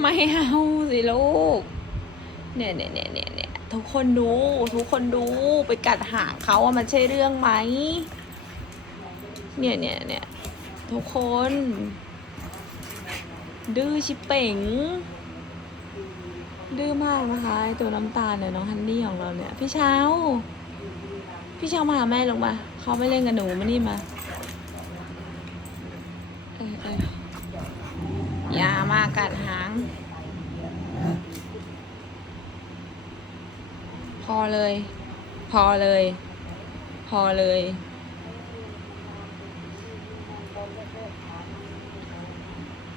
ไม่เอาสิลูก เนี่ยเนี่ยเนี่ยเนี่ยเนี่ยทุกคนดู ทุกคนดูไปกัดหางเขาว่ามันใช่เรื่องไหม เนี่ยเนี่ยเนี่ยทุกคน ดื้อชิเป่งดื้อมากนะคะตัวน้ำตาลเนี่ยน้องฮันนี่ของเราเนี่ย พี่เช้า พี่เช้ามาหาแม่ลงมาเขาไม่เล่นกับหนูมานี่มาเออเอออย่ามากัดห พอเลย พอเลย พอเลย